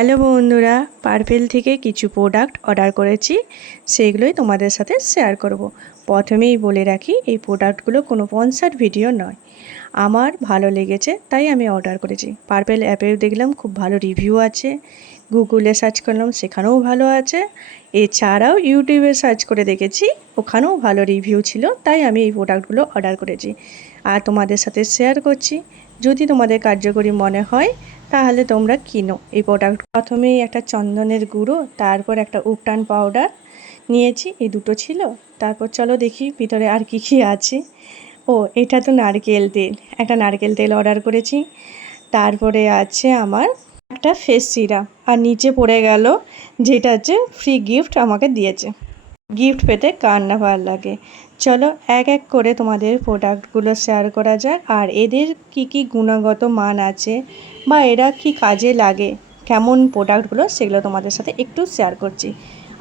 Hello বন্ধুরা, purple থেকে কিছু প্রোডাক্ট অর্ডার করেছি, সেগুলোই তোমাদের সাথে শেয়ার করব। প্রথমেই বলে রাখি, এই প্রোডাক্টগুলো কোনো স্পন্সরড ভিডিও নয়, আমার ভালো লেগেছে তাই আমি অর্ডার করেছি। পার্পেল অ্যাপেও দেখলাম খুব ভালো রিভিউ আছে, গুগলে সার্চ করলাম সেখানেও ভালো আছে, এছাড়াও ইউটিউবে সার্চ করে দেখেছি ওখানেও ভালো রিভিউ ছিল, তাই আমি এই প্রোডাক্টগুলো অর্ডার করেছি আর তোমাদের সাথে শেয়ার করছি। যদি তোমাদের কার্যকরী মনে হয় তাহলে তোমরা কিনো এই প্রোডাক্ট। প্রথমেই একটা চন্দনের গুঁড়ো, তারপর একটা উপটান পাউডার নিয়েছি, এই দুটো ছিল। তারপর চলো দেখি ভিতরে আর কি কি আছে। ও, এটা তো নারকেল তেল, একটা নারকেল তেল অর্ডার করেছি। তারপরে আছে আমার একটা ফেস সিরাম, আর নিচে পড়ে গেল যেটা হচ্ছে ফ্রি গিফট আমাকে দিয়েছে। গিফট পেতে কার না ভালো লাগে। চলো এক এক করে তোমাদের প্রোডাক্টগুলো শেয়ার করা যাক, আর এদের কি কি গুণগত মান আছে বা এরা কি কাজে লাগে, কেমন প্রোডাক্টগুলো, সেগুলো তোমাদের সাথে একটু শেয়ার করছি।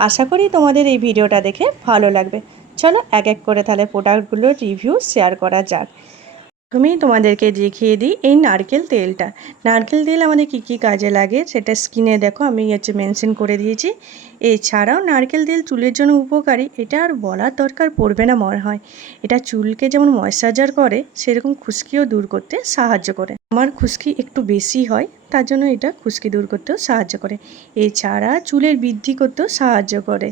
আশা করি তোমাদের এই ভিডিওটা দেখে ভালো লাগবে। চলো এক এক করে তাহলে প্রোডাক্টগুলোর রিভিউ শেয়ার করা যাক। প্রথমেই তোমাদেরকে দেখিয়ে দিই এই নারকেল তেলটা। নারকেল তেল আমাদের কী কী কাজে লাগে সেটা স্কিনে দেখো আমি মেনশন করে দিয়েছি। এছাড়াও নারকেল তেল চুলের জন্য উপকারী, এটা আর বলার দরকার পড়বে না মনে হয়। এটা চুলকে যেমন ময়েশ্চারাইজার করে, সেরকম খুশকিও দূর করতে সাহায্য করে। আমার খুশকি একটু বেশি হয়, তার জন্য এটা খুশকি দূর করতেও সাহায্য করে। এছাড়া চুলের বৃদ্ধি করতেও সাহায্য করে।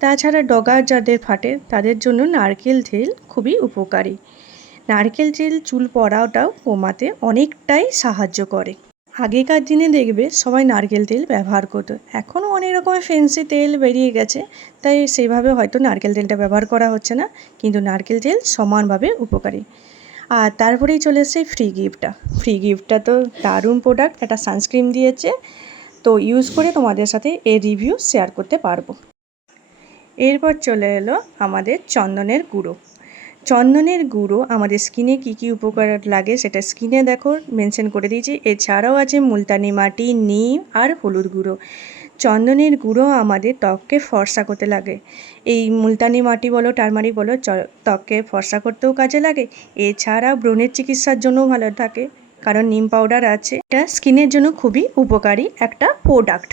তাছাড়া ডগা যাদের ফাটে তাদের জন্য নারকেল তেল খুবই উপকারী। নারকেল তেল চুল পড়াটাও কমাতে অনেকটাই সাহায্য করে। আগেকার দিনে দেখবে সবাই নারকেল তেল ব্যবহার করতো, এখনও অনেক রকমের ফেন্সি তেল বেরিয়ে গেছে, তাই সেইভাবে হয়তো নারকেল তেলটা ব্যবহার করা হচ্ছে না, কিন্তু নারকেল তেল সমানভাবে উপকারী। আর তারপরেই চলে এসেছে ফ্রি গিফটটা। ফ্রি গিফটটা তো দারুণ প্রোডাক্ট, একটা সানস্ক্রিন দিয়েছে, তো ইউজ করে তোমাদের সাথে এর রিভিউ শেয়ার করতে পারবো। এরপর চলে এলো আমাদের চন্দনের গুঁড়ো। চন্দনের গুঁড়ো আমাদের স্কিনে কী কী উপকার লাগে সেটা স্কিনে দেখো মেনশন করে দিয়েছি। এছাড়াও আছে মুলতানি মাটি, নিম আর হলুদ গুঁড়ো। চন্দনের গুঁড়ো আমাদের ত্বককে ফর্সা করতে লাগে। এই মুলতানি মাটি বলো, টারমারিক বলো, ত্বককে ফর্সা করতেও কাজে লাগে। এছাড়া ব্রণের চিকিৎসার জন্যও ভালো থাকে, কারণ নিম পাউডার আছে। এটা স্কিনের জন্য খুবই উপকারী একটা প্রোডাক্ট।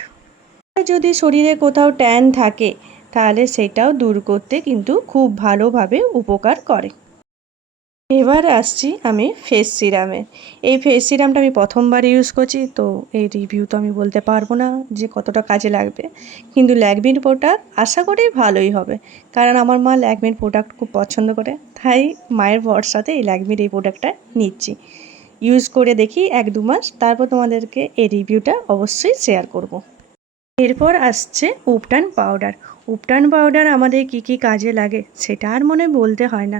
যদি শরীরে কোথাও ট্যান থাকে তাহলে সেটাও দূর করতে কিন্তু খুব ভালোভাবে উপকার করে। এবার আসছি আমি ফেস সিরামে। এই ফেস সিরামটা আমি প্রথমবার ইউজ করছি, তো এই রিভিউ তো আমি বলতে পারবো না যে কতটা কাজে লাগবে, কিন্তু ল্যাকমির প্রোডাক্ট আশা করি ভালোই হবে, কারণ আমার মা ল্যাকমির প্রোডাক্ট খুব পছন্দ করে, তাই মায়ের ভরসাতে এই ল্যাকমির এই প্রোডাক্টটা নিচ্ছি। ইউজ করে দেখি 1-2 মাস, তারপর তোমাদেরকে এই রিভিউটা অবশ্যই শেয়ার করব। এরপর আসছে উপটান পাউডার। উপটান পাউডার আমাদের কি কি কাজে লাগে সেটা আর মনে বলতে হয় না,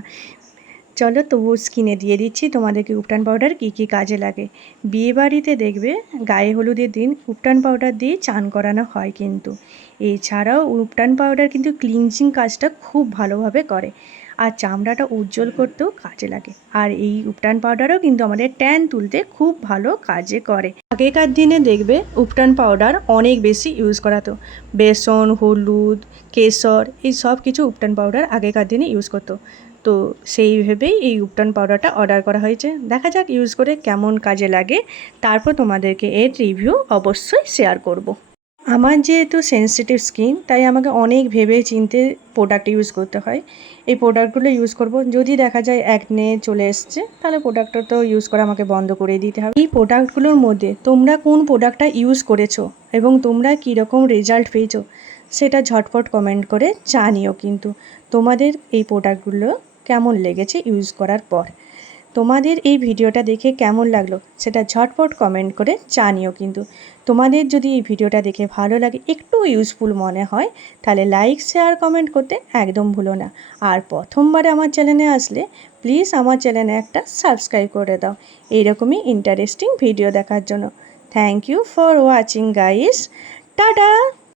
চলো তবু স্কিনে দিয়ে দিচ্ছি তোমাদেরকে উপটান পাউডার কি কি কাজে লাগে। বিয়েবাড়িতে দেখবে গায়ে হলুদের দিন উপটান পাউডার দিয়ে চান করানো হয়, কিন্তু এছাড়াও উপটান পাউডার কিন্তু ক্লিনজিং কাজটা খুব ভালোভাবে করে, আর চামড়াটা উজ্জ্বল করতেও কাজে লাগে। আর এই উপটান পাউডারও কিন্তু আমাদের ট্যান তুলতে খুব ভালো কাজে করে। আগেকার দিনে দেখবে উপটান পাউডার অনেক বেশি ইউজ করাতো, বেসন, হলুদ, কেশর, এই সব কিছু উপটান পাউডার আগেকার দিনে ইউজ করতো, তো সেই ভেবেই এই উপটান পাউডারটা অর্ডার করা হয়েছে। দেখা যাক ইউজ করে কেমন কাজে লাগে, তারপর তোমাদেরকে এর রিভিউ অবশ্যই শেয়ার করব। আমার যেহেতু সেনসিটিভ স্কিন, তাই আমাকে অনেক ভেবে চিনতে প্রোডাক্ট ইউজ করতে হয়। এই প্রোডাক্টগুলো ইউজ করব, যদি দেখা যায় একনে চলে এসছে তাহলে প্রোডাক্টটা তো ইউজ করা আমাকে বন্ধ করে দিতে হবে। এই প্রোডাক্টগুলোর মধ্যে তোমরা কোন প্রোডাক্টটা ইউজ করেছো এবং তোমরা কীরকম রেজাল্ট পেয়েছো সেটা ঝটপট কমেন্ট করে জানিও, কিন্তু তোমাদের এই প্রোডাক্টগুলো কেমন লেগেছে ইউজ করার পর। তোমাদের এই ভিডিওটা দেখে কেমন লাগলো সেটা ঝটপট কমেন্ট করে জানিও, কিন্তু তোমাদের যদি এই ভিডিওটা দেখে ভালো লাগে, একটু ইউজফুল মনে হয়, তাহলে লাইক, শেয়ার, কমেন্ট করতে একদম ভুলো না। আর প্রথমবারে আমার চ্যানেলে আসলে প্লিজ আমার চ্যানেলে একটা সাবস্ক্রাইব করে দাও এইরকমই ইন্টারেস্টিং ভিডিও দেখার জন্য। Thank you for watching guys, tata.